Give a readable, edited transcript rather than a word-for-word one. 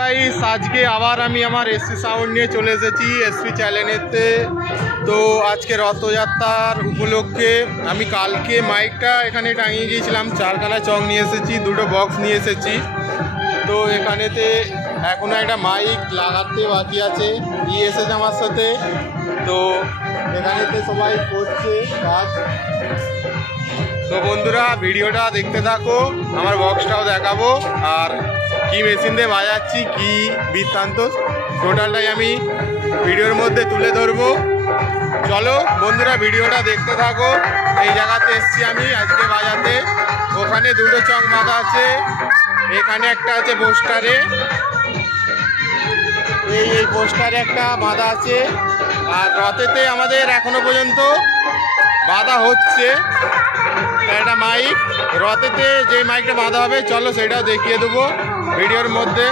Guys আজকে আবার আমি আমার এসপি সাউন্ড নিয়ে চলে এসেছি এসপি চ্যানেলেতে। তো আজকে রথযাত্রার উপলক্ষে আমি কালকে মাইকটা এখানে টাঙিয়ে গিয়েছিলাম, 4খানা চক নিয়ে এসেছি, 2টো বক্স নিয়ে এসেছি। তো এখানেতে এখনও একটা মাইক লাগাতে বাকি আছে, এসেছে আমার সাথে। তো এখানেতে সবাই করছে কাজ। তো বন্ধুরা ভিডিওটা দেখতে থাকো, আমার বক্সটাও দেখাবো আর কি মেশিন দিয়ে বাজাচ্ছি কি বৃত্তান্ত টোটালটাই আমি ভিডিওর মধ্যে তুলে ধরবো। চলো বন্ধুরা ভিডিওটা দেখতে থাকো। এই জায়গাতে এসছি আমি আজকে বাজাতে। ওখানে 2টো চক বাঁধা আছে, এখানে একটা আছে পোস্টারে, এই পোস্টারে একটা বাঁধা আছে। আর রথেতে আমাদের এখনো পর্যন্ত বাঁধা হচ্ছে একটা মাইক। রথেতে যে মাইকটা বাঁধা হবে চলো সেটাও দেখিয়ে দেবো ভিডিওর মধ্যে।